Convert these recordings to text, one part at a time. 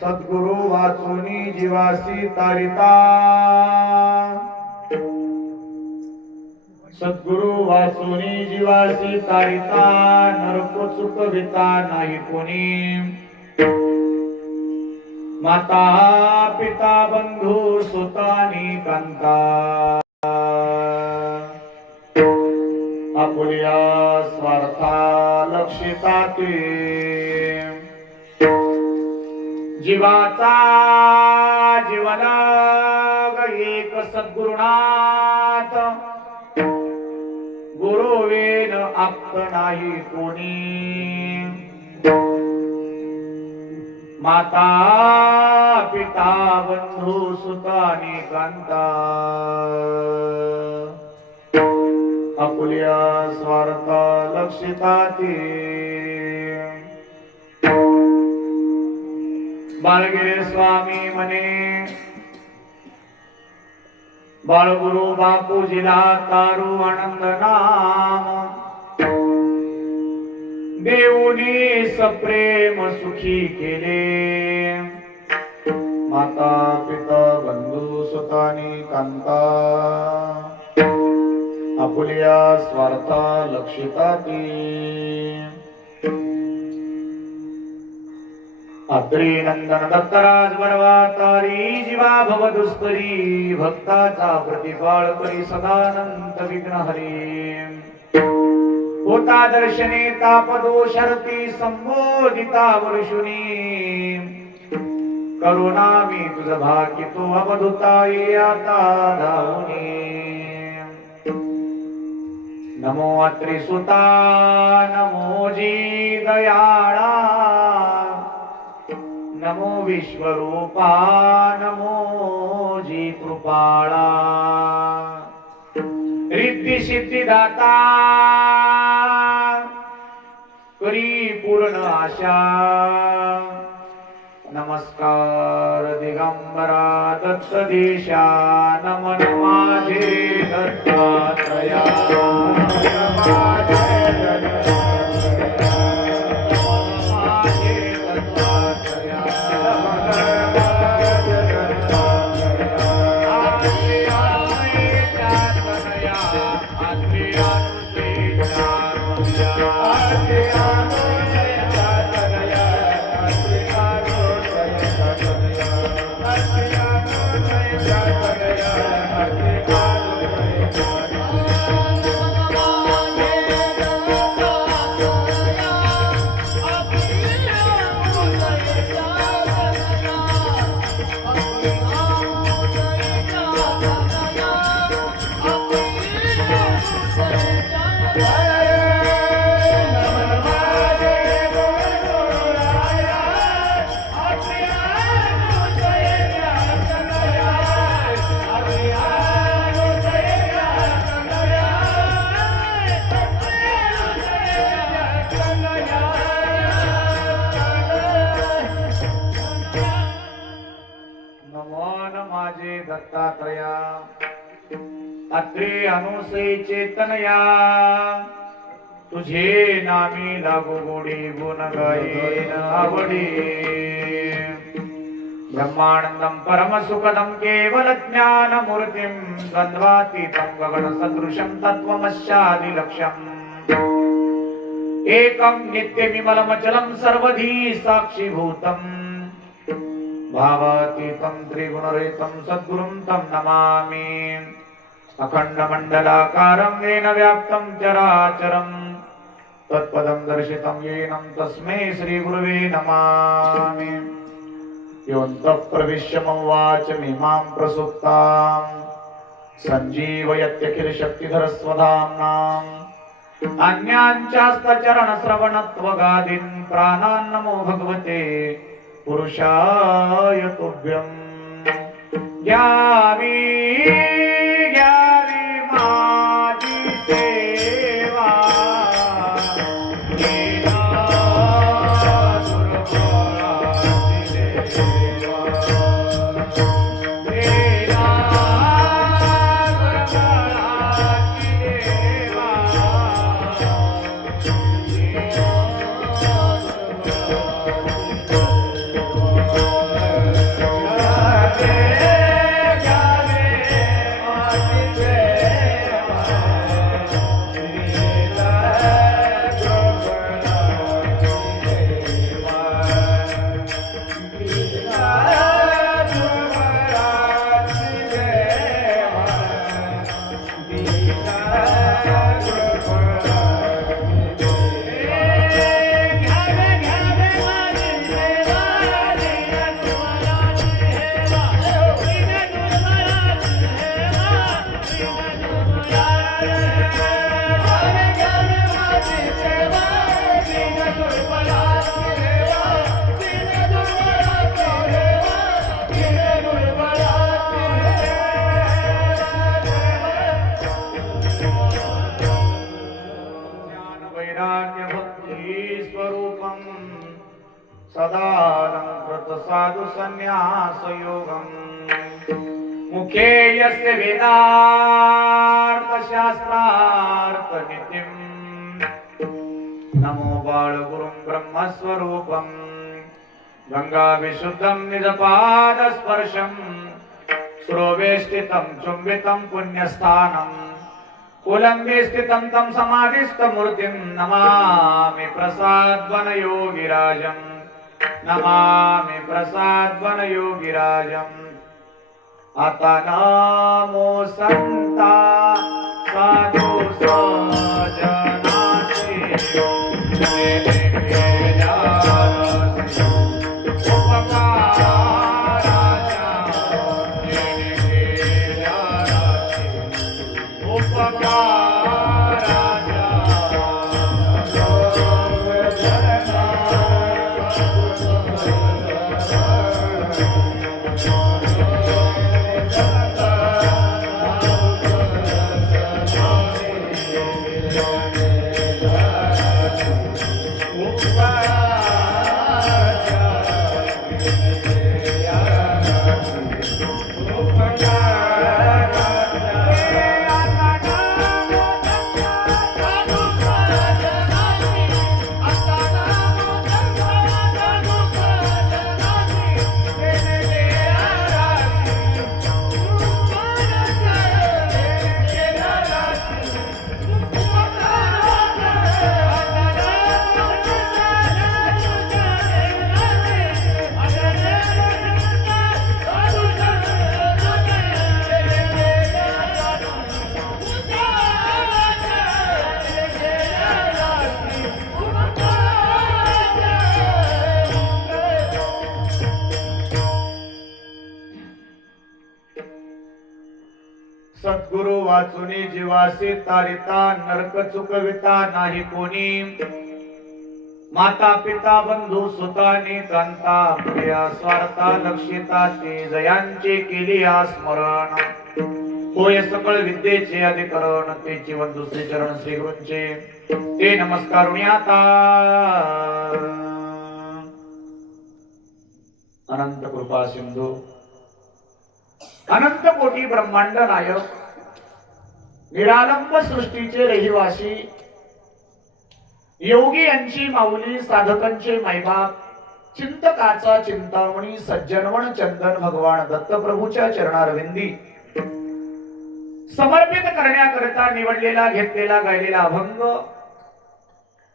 सद्गुरु वाचुनी जीवासी तारिता, सद्गुरु वाचुनी जीवासी तारिता, नरको चुकविता नाही कोणी। माता पिता बंधू सुतानी कांता, आपुल्या स्वार्था लक्षिता ते। जीवाचा जीवना एक सद्गुरुनाथ, गुरुवेन आप्त नाही कोणी। माता पिता बंधू सुतानी कांता, आपुल्या स्वार्था लक्षिता ते। बाळगिरे स्वामी म्हणे, बाळगुरु बापूजीला तारू आनंद नाम। देऊनी सप्रेम सुखी केले, माता पिता बंधू सुतानी कांता, आपुल्या स्वार्था लक्षिता ते। अत्रे नंदन दत्तराज बरवा तारी, जीवा भव दुष्करी भक्ताचा प्रतिपाळ करी सदानंद विघ्न हरी। होता दर्शने तापदोषरती संबोधिता वर्षुनी, करुणा मी तुझ भाकितो अवधुता ये आता धावुनी। नमो अत्रि सुता नमो जी दयाळा, नमो विश्वरूपा नमो जी कृपाळा। रिद्धी सिद्धिदाता करी पूर्ण आशा, नमस्कार दिगंबरा दत्त देशा। नमन माझे दत्तात्रया, दत्तात्रया। अत्रे अनुसे चेतनया, तुझे नामी लागू गोडी गुण गायेन आवडी। ब्रह्मानंदं परम सुखदं केवल ज्ञान मूर्तिं, द्वंद्वातीतं गगन सदृशं तत्त्वमस्यादिलक्ष्यम्। एकं नित्यविमलमचलं सर्वधी साक्षीभूतम्, भावातीतं त्रिगुणरहितं सद्गुरुं तं नमामि। अखण्डमण्डलाकारं येन व्याप्तं चराचरं, तत्पदं दर्शितं येन तस्मै श्रीगुरुवे नमामि। योऽन्तः प्रविश्य मम वाचमिमां प्रसुप्तां, सञ्जीवयत्यखिलशक्तिधरस्वधाम्नां। अन्यांच्यास्त चरण श्रवणत्व गादीन प्राणान् नमो भगवते पुरुषाय तुभ्यं घ्यावी घ्यावी माझी सेवा सदानंकृत साधु संन्यास योगम मुखे यस्य वेदार्थ शास्त्रार्थ नित्यं नमो बाळ गुरुं ब्रह्मस्वरूपं गंगा विशुद्धं निजपाद स्पर्शं श्रोवेष्टितं चुंबितं पुण्यस्थानं कुलंबे स्थितं तं समाधिस्थमूर्तिं नमामि प्रसादवन योगिराजम् नमामि प्रसादवन योगिराजम् आता नमो संता साधु सजनासे सद्गुरु वाचुनी जीवासी तारिता नरक चुकविता नाही कोणी माता पिता बंधू सुतानी कांता प्रिया स्वार्था लक्षिता ते जयांचे केली स्मरण होय सकळ विद्येचे अधिकरण ते जीवन दुसरे चरण श्री गुरूंचे ते नमस्कारुणी आता अनंत कृपा सिंधू अनंत कोटी ब्रह्मांड नायक निरालंब सृष्टीचे रहिवासी योगी यांची माऊली साधकांचे मायबाप चिंतकाचा चिंतामणी सज्जनवण चंदन भगवान दत्तप्रभूच्या चरणारविंदी समर्पित करण्याकरिता निवडलेला घेतलेला गायलेला अभंग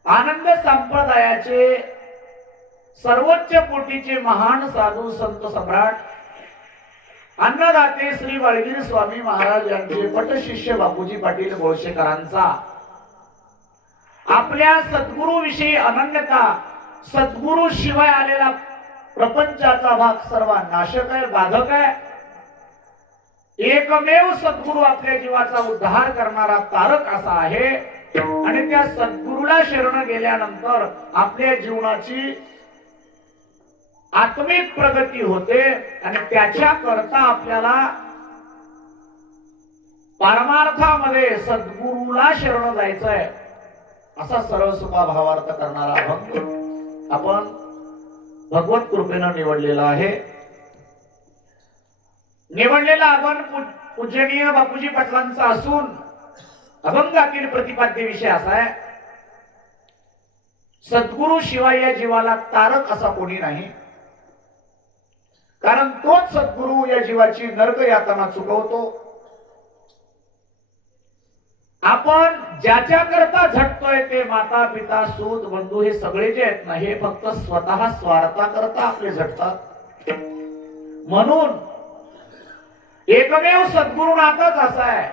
आनंद संप्रदायाचे सर्वोच्च कोटीचे महान साधू संत सम्राट अन्नदाते श्री वाळगिरी स्वामी महाराज यांचे पटशिष्य बापूजी पाटील बोळशेकरांचा आपल्या सद्गुरु विषयी अनन्यता सद्गुरु शिवाय आलेला प्रपंचाचा भाग सर्व नाशक आहे बाधक आहे एकमेव सद्गुरु आपल्या जीवाचा उद्धार करणारा तारक असा आहे आणि त्या सद्गुरूला शरण गेल्यानंतर आपल्या जीवनाची आत्मिक प्रगती होते आणि त्याच्या करता आपल्याला परमार्थामध्ये सद्गुरूला शरण जायचंय असा सरळ सोपा भावार्थ करणारा अभंग आपण भगवत कृपेनं निवडलेला आहे. निवडलेला आपण पूजनीय बापूजी पाटलांचा असून अभंगातील प्रतिपाद्य विषय असा आहे, सद्गुरु शिवाय या जीवाला तारक असा कोणी नाही. कारण तोच सद्गुरु या जीवाची नरक यातना चुकवतो. आपण ज्याच्या करता झटतोय ते माता पिता सूत बंधू हे सगळे जे आहेत ना, हे फक्त स्वतः स्वार्था करता आपले झटतात. म्हणून एकमेव सद्गुरु नातच असा आहे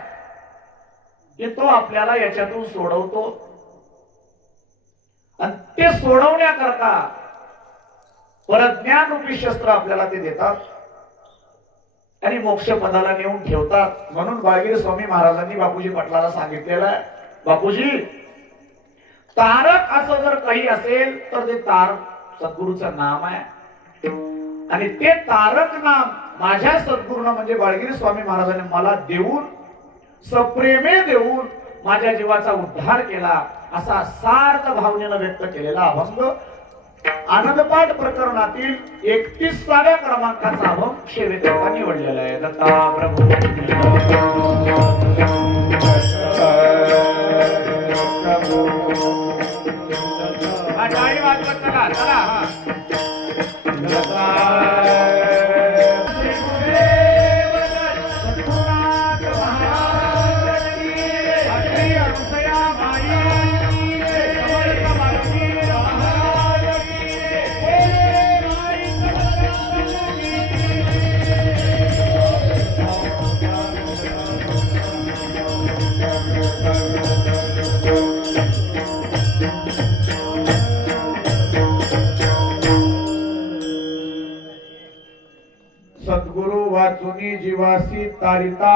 की तो आपल्याला याच्यातून सोडवतो आणि ते सोडवण्याकरता परज्ञान रूपी शस्त्र आपल्याला ते देतात आणि मोक्ष पदाला नेऊन ठेवतात. म्हणून बाळगीर स्वामी महाराजांनी बापूजी पाटलाला सांगितलेलं आहे, बापूजी तारक असं जर काही असेल तर ते तारक सद्गुरूचं नाम आहे आणि ते तारक नाम माझ्या सद्गुरूनं म्हणजे बाळगीर स्वामी महाराजांनी मला देऊन सप्रेमे देऊन माझ्या जीवाचा उद्धार केला असा सार्थ भावनेनं व्यक्त केलेला अभंग आनंदपाठ प्रकरणातील 31व्या क्रमांकाचा अभंग सेवेकरता निवडलेला आहे. दत्ता प्रभू टाळी वाजवत चला चला. सद्गुरु वाचुनी जीवासी तारिता,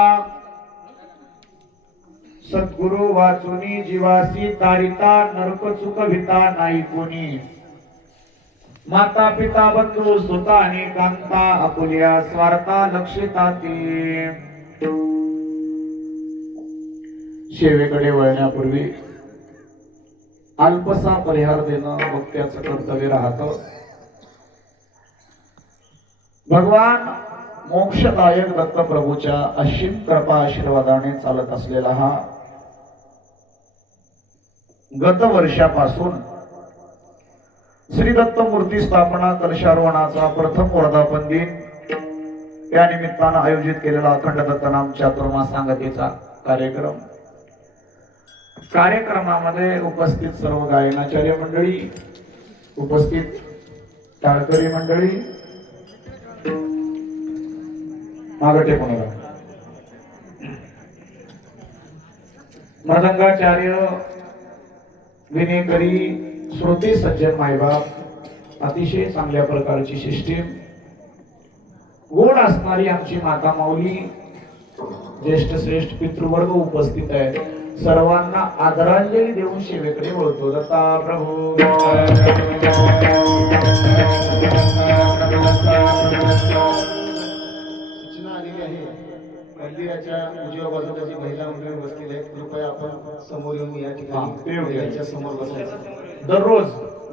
सद्गुरु वाचुनी जीवासी तारिता, नरक चुकविता नाही कोणी. माता पिता बंधू सुता आणि कांता, आपुल्या स्वार्था लक्षिता ते. सेवेकडे वळण्यापूर्वी अल्पसा परिहार देणं भक्त्याचं कर्तव्य राहतं. भगवान मोक्षदायक दत्त प्रभूच्या असीम कृपा आशीर्वादाने चालत असलेला हा गत वर्षापासून श्री दत्त मूर्ती स्थापना कलशारोहणाचा प्रथम वर्धापन दिन या निमित्तानं आयोजित केलेला अखंड दत्तनाम चातुर्मास सांगतेचा कार्यक्रमामध्ये उपस्थित सर्व गायनाचार्य मंडळी, उपस्थित टाळकरी मंडळी, मागटे कोणाला मृदंगाचार्य, विनेकरी, श्रोते सज्जन मायबाप, अतिशय चांगल्या प्रकारची सिस्टीम, गोड असणारी आमची माता माऊली, ज्येष्ठ श्रेष्ठ पितृवर्ग उपस्थित आहे. सर्वांना आदरांजली देऊन सेवेकडे वळतो. दत्ता प्रभू मंदिराच्या उजव्या बाजूला जी महिला मंडळी बसलेली आहेत, कृपया आपण समोर येऊन या ठिकाणी समोर बसायचं.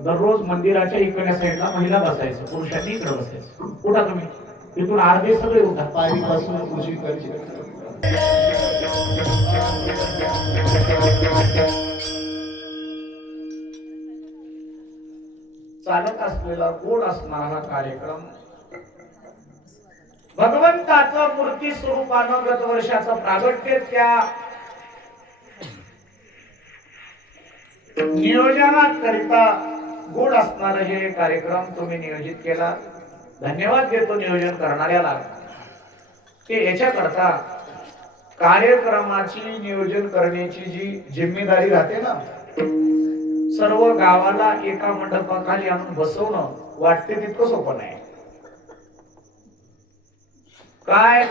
दररोज मंदिराच्या इकडच्या साईडला महिला बसायचं, पुरुषांनी इकडे बसायचं. उठा तुम्ही तिथून अर्धे सगळे उठा. पायरीपासून उजवीकडची चालत असलेला गोड असणारा हा कार्यक्रम भगवंताचं मूर्ती स्वरूपानं गत वर्षाचं प्रागट्य त्या नियोजनाकरिता गोड असणार हे कार्यक्रम तुम्ही नियोजित केला. धन्यवाद देतो नियोजन करणाऱ्याला. ते याच्याकरता कार्यक्रमाची नियोजन करण्याची जी जिम्मेदारी राहते ना, सर्व गावाला एका मंडपाखाली आणून बसवणं वाटते तितकं सोपं नाही. काय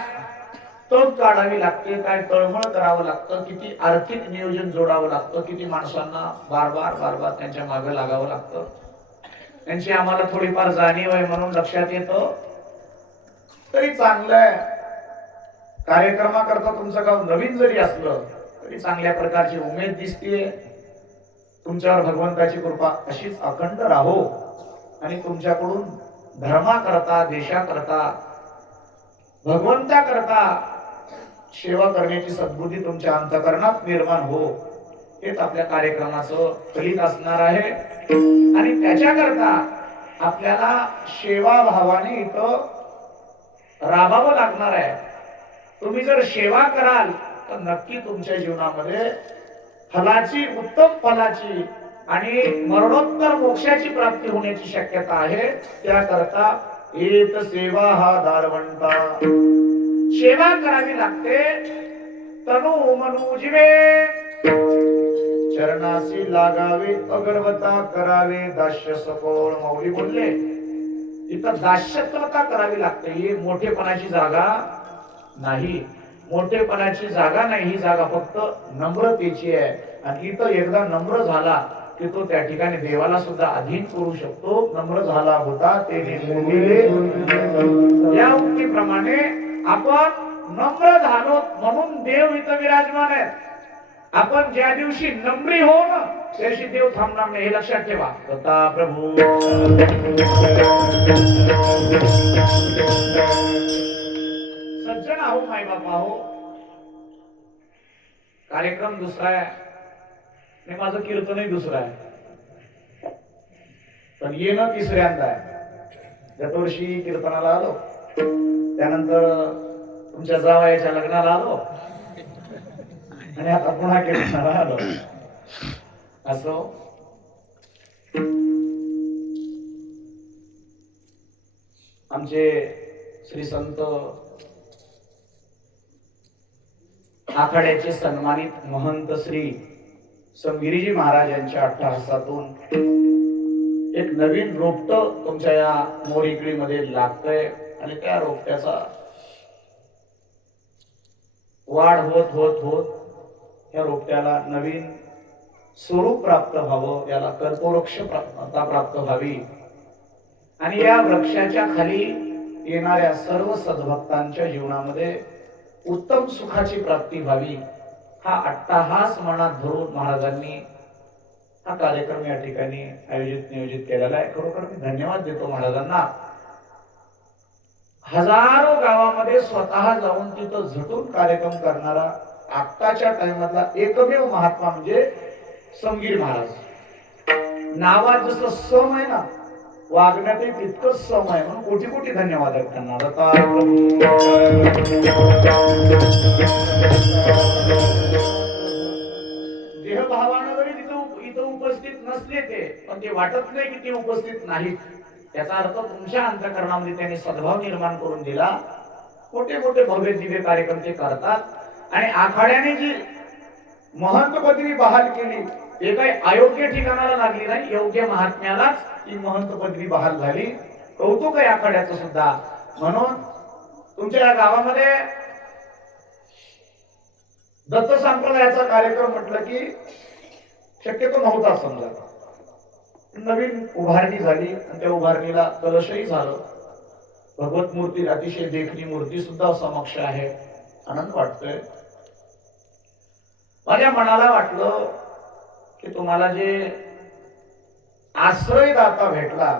तग काढावी लागते, काय तळमळ करावं लागतं, किती आर्थिक नियोजन जोडावं लागतं, किती माणसांना बार बार त्यांच्या मागे लागावं लागतं. त्यांची आम्हाला थोडीफार जाणीव आहे म्हणून लक्षात येतं. तरी चांगलं आहे. कार्यक्रमाकरता तुमचं गाव नवीन जरी असलं तरी चांगल्या प्रकारची उमेद दिसतीये. तुमच्यावर भगवंताची कृपा अशीच अखंड राहो आणि तुमच्याकडून धर्माकरता, देशाकरता, भगवंताकरता सेवा करण्याची सद्बुद्धी तुमच्या अंतःकरणात निर्माण हो, हेच आपल्या कार्यक्रमाचं फलित असणार आहे. आणि त्याच्याकरता आपल्याला सेवा भावाने इथं राबावं लागणार आहे. तुम्ही जर सेवा कराल तर नक्की तुमच्या जीवनामध्ये फलाची, उत्तम फलाची आणि मरणोत्तर मोक्षाची प्राप्ती होण्याची शक्यता आहे. त्याकरता एक सेवा हा दारवंता, सेवा करावी लागते. तनु मनु जीवे चरणासी लागावे, अगरवता करावे, दास्य सकोळ. मौली बोलले इथं दास्यत्वता करावी लागते. ही मोठेपणाची जागा नाही, मोठेपणाची जागा नाही, ही जागा फक्त नम्रतेची आहे. आणि इथं एकदा नम्र झाला की तो त्या ठिकाणी देवाला सुद्धा अधीन करू शकतो. नम्र झाला होता ते निर्मोहिले. या उक्तीप्रमाणे आपण नम्र झालो म्हणून देव इथं विराजमान आहेत. आपण ज्या दिवशी नम्री हो ना त्या दिवशी देव थांबणार नाही, हे लक्षात ठेवा. तथा प्रभू सज्जन आहो, माय बाप आहो. कार्यक्रम दुसरा आहे आणि माझं कीर्तनही दुसरं आहे, पण येणं तिसऱ्यांदा आहे. गत वर्षी कीर्तनाला आलो, त्यानंतर तुमच्या जावयाच्या लग्नाला आलो आणि आता पुन्हा कीर्तनाला आलो. असो, आमचे श्री संत आखाड्याचे सन्मानित महंत श्री समगिरीजी महाराज यांच्या अट्टहासातून एक नवीन रोपट तुमच्या या मोरिकळीमध्ये लागतंय आणि त्या रोपट्याचा वाढ होत होत होत या रोपट्याला नवीन स्वरूप प्राप्त व्हावं, याला कल्पवृक्ष प्राप्त व्हावी आणि या वृक्षाच्या खाली येणाऱ्या सर्व सद्भक्तांच्या जीवनामध्ये उत्तम सुखाची प्राप्ती व्हावी, हा अट्टहास मनात धरून महाराजांनी हा कार्यक्रम या ठिकाणी नियोजित केलेला आहे. खरोखर मी धन्यवाद देतो महाराजांना. हजारो गावामध्ये स्वतः जाऊन तिथं झटून कार्यक्रम करणारा आत्ताच्या टाइमातला एकमेव महात्मा म्हणजे समगिरी महाराज. नावात जसं सम आहे ना, वागण्यातही तितकंच सम आहे, म्हणून कोटी कोटी धन्यवाद आहेत त्यांना. देहभावानं जरी इथं उपस्थित नसले ते, पण ते वाटत नाही की ते उपस्थित नाहीत. त्याचा अर्थ तुमच्या अंतःकरणामध्ये त्यांनी सद्भाव निर्माण करून दिला. मोठे मोठे भव्य दिव्य कार्यक्रम ते करतात आणि आखाड्याने जी महंत पदवी बहाल केली ते काही अयोग्य ठिकाणाला लागली नाही, योग्य महात्म्यालाच ही महंत पदवी बहाल झाली. कौतुक आहे आखाड्याचं सुद्धा. म्हणून तुमच्या या गावामध्ये दत्त संप्रदायाचा कार्यक्रम म्हटलं की शक्यतो नव्हता समजा. नवीन उभारणी झाली आणि त्या उभारणीला कलशही झालं. भगवत मूर्ती, अतिशय देखणी मूर्ती सुद्धा समक्ष आहे. आनंद वाटतोय. माझ्या मनाला वाटलं की तुम्हाला जे आश्रयदाता भेटला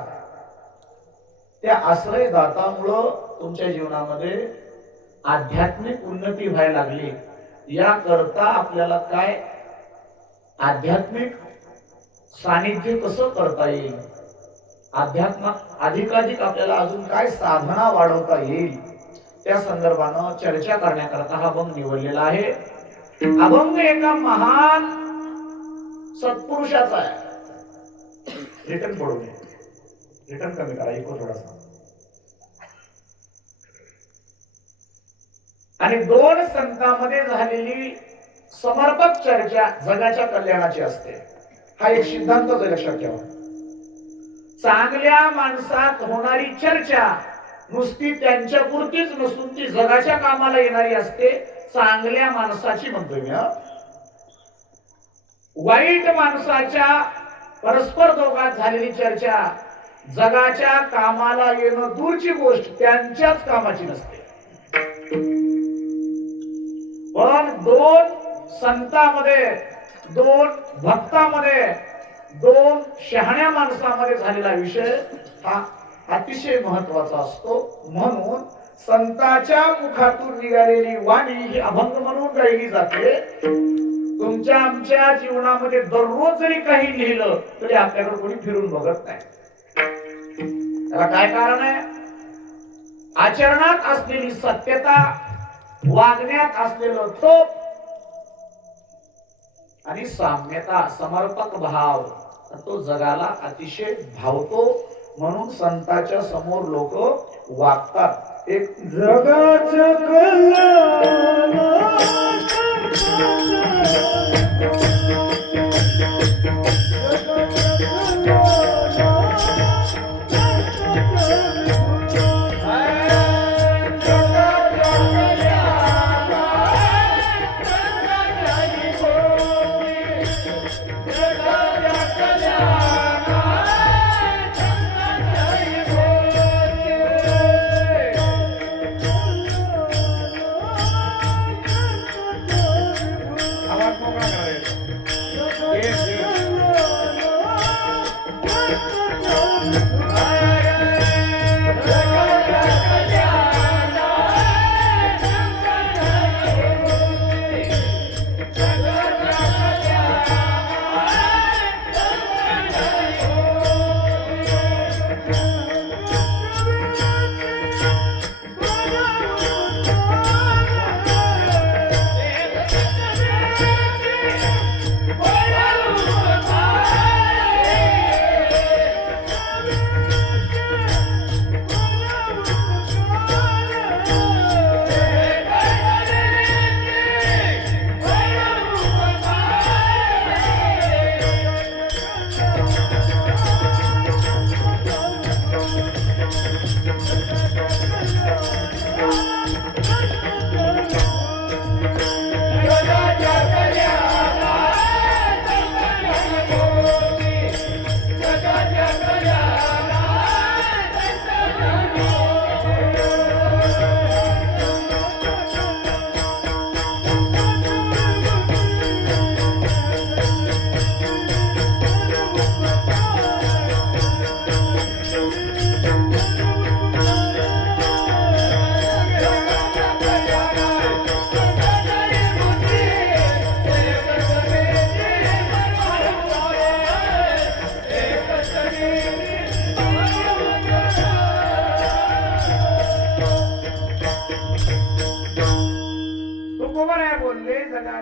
त्या आश्रयदातामुळं तुमच्या जीवनामध्ये आध्यात्मिक उन्नती व्हायला लागली. याकरता आपल्याला काय आध्यात्मिक सानिध्य कसं करता येईल, अध्यात्मात अधिकाधिक आपल्याला अजून काय साधना वाढवता येईल, त्या संदर्भानं चर्चा करण्याकरता हा अभंग निवडलेला आहे. अभंग एका महान सत्पुरुषाचा आहे. रिटर्न पडू नये, रिटर्न कमी करा, इको थोडासा. आणि दोन संतांमध्ये झालेली समर्पक चर्चा जगाच्या कल्याणाची असते. हा एक सिद्धांत लक्षात ठेवा. चांगल्या माणसात होणारी चर्चा नुसती त्यांच्या पुरतीच नसून ती जगाच्या कामाला येणारी असते. चांगल्या माणसाची म्हणतोय मी. वाईट माणसाच्या परस्पर दोघात झालेली चर्चा जगाच्या कामाला येणं दूरची गोष्ट, त्यांच्याच कामाची नसते. पण दोन संतांमध्ये, दोन भक्तांमध्ये, दोन शहाण्या माणसामध्ये झालेला विषय हा अतिशय महत्वाचा असतो. म्हणून संतांच्या मुखातून निघालेली वाणी ही अभंग म्हणून गायली जाते. तुमच्या आमच्या जीवनामध्ये दररोज जरी काही लिहिलं तरी आपल्याकडे कोणी फिरून बघत नाही. त्याला काय कारण आहे? आचरणात असलेली सत्यता, वागण्यात असलेलं तोप आणि साम्यता, समर्पक भाव, तो जगाला अतिशय भावतो. म्हणून संतांच्या समोर लोक वागतात. एक जगाचं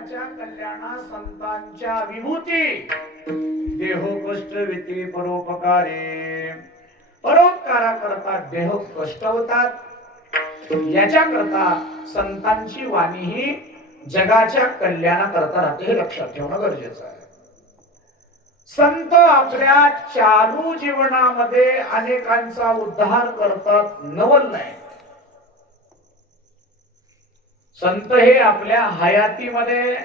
कल्याण कल्याणा संतांच्या विभूती देहो कष्ट विती परोपकारे. परोपकारा करता देह कष्ट होतात. याच्या करता संतांची वाणी ही जगाच्या कल्याणा करता राहते, हे लक्षात ठेवणं गरजेचं आहे. संत आपल्या चालू जीवनामध्ये अनेकांचा उद्धार करतात, नवल नाही. संत हे आपल्या हयातीमध्ये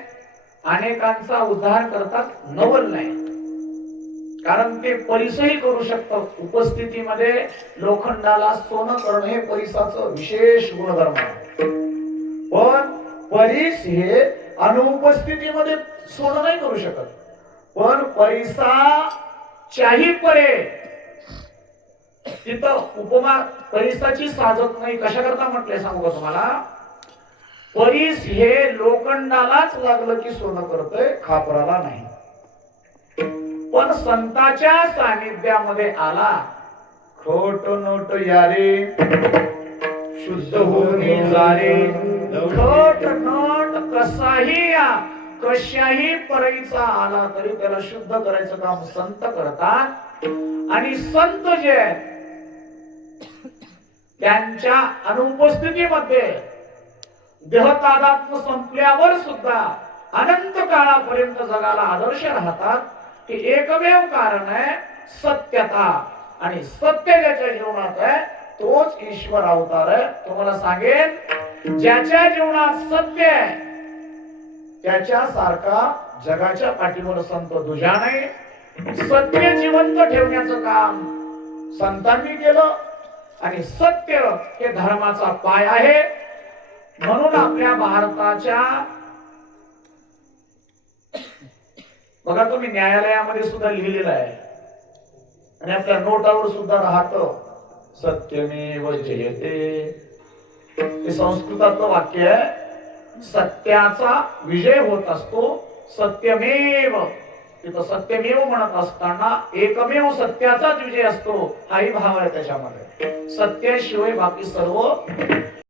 अनेकांचा उद्धार करतात, नवल नाही. कारण ते परिसही करू शकतात. उपस्थितीमध्ये लोखंडाला सोनं करणं हे परिसाचं विशेष गुणधर्म आहे. पण परिस हे अनुपस्थितीमध्ये सोनं नाही करू शकत. पण परिसाच्याही परे तिथं उपमा परिसाची साजत नाही. कशा करता म्हटलंय सांगू का तुम्हाला? परीस हे लोखंडालाच लागलं की सोनं करतोय, खापराला नाही. पण संतांच्या सानिध्यामध्ये आला, खोट नोट यारे शुद्ध होऊनी जारे. खोट नोट कसाही या कशाही परीचा आला तरी त्याला शुद्ध करायचं काम संत करतात. आणि संत जे त्यांच्या अनुपस्थितीमध्ये देहतादात्म्य संपल्यावर सुद्धा अनंत काळापर्यंत जगाला आदर्श राहतात. हे एकमेव कारण आहे सत्यता. आणि सत्य ज्याच्या जीवनात आहे तोच ईश्वर अवतार आहे. तुम्हाला सांगेन, ज्याच्या जीवनात सत्य आहे त्याच्यासारखा जगाच्या पाठीवर संत दुजा नाही. सत्य जिवंत ठेवण्याचं काम संतांनी केलं आणि सत्य हे धर्माचा पाय आहे. म्हणून आपल्या भारताच्या, बघा तुम्ही न्यायालयामध्ये सुद्धा लिहिलेलं आहे आणि आपल्या नोटावर सुद्धा राहतं, सत्यमेव जयते. हे संस्कृतातलं वाक्य आहे. सत्याचा विजय होत असतो. सत्यमेव, तिथं सत्यमेव म्हणत असताना एकमेव सत्याचाच विजय असतो हाही भाव आहे त्याच्यामध्ये. सत्याशिवाय बाकी सर्व